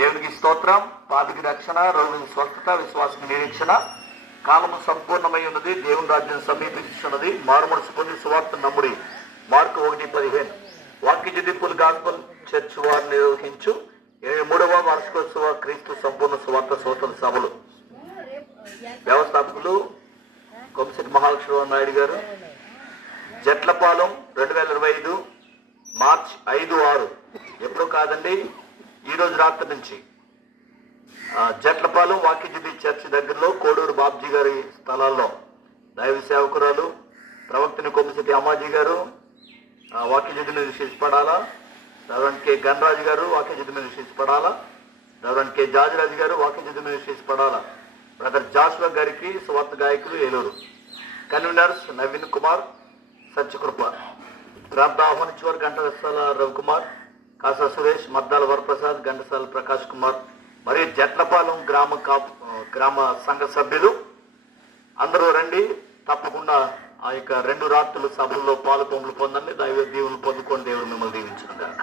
దేవునికి స్తోత్రం. పాపికి రక్షణ, రోగికి స్వస్థత, విశ్వాసకి నిరీక్షణ. కాలము సంపూర్ణమై ఉన్నది, దేవుని రాజ్యం సమీపించున్నది. మారుమనసు పొంది సువార్త నమ్ముడి. మార్కు 1:15. వాక్య జదింపుల్ గాస్పల్ చర్చ్ వారు నిర్వహించు 73వ వార్షికోత్సవ క్రీస్తు సంపూర్ణ సువార్త శ్రోతల సభలు. వ్యవస్థాపకులు కొమ్మిశెట్టి మహాలక్ష్మణ నాయుడు గారు. జట్లపాలెం 2025 మార్చి 5-6. ఎప్పుడో కాదండి, ఈరోజు రాత్రి నుంచి జట్లపాలెం వాక్యజీవి చర్చి దగ్గరలో కోడూరు బాబ్జీ గారి స్థలాల్లో దైవ సేవకురాలు ప్రవక్తని కొమ్మిశెట్టి అమ్మాజీ గారు వాక్యజీవి మీద విశేషపడాలా. రెవరెండ్ కె గణరాజు గారు వాక్యజీవి మీద విశేషపడాలా. రెవరెండ్ కె జాజిరాజు గారు వాక్యజీవి మీద విశేషపడాలా. బ్రదర్ జాషువా గారికి సువార్త గాయకులు ఏలూరు. కన్వీనర్స్ నవీన్ కుమార్, సత్యకృప. ప్రార్థన ఆహ్వానించేవారు ఘంటసాల రవికుమార్, కాసా సురేష్, మద్దాల వరప్రసాద్, ఘంటసాల ప్రకాష్ కుమార్ మరియు జట్లపాలెం గ్రామ సంఘ సభ్యులు అందరూ రండి. తప్పకుండా ఆ యొక్క 2 రాత్రుల సభల్లో పాలు పొందులు పొందండి. దైవ దీవులు పొందుకొని దేవుడు మిమ్మల్ని దీవించును గాక.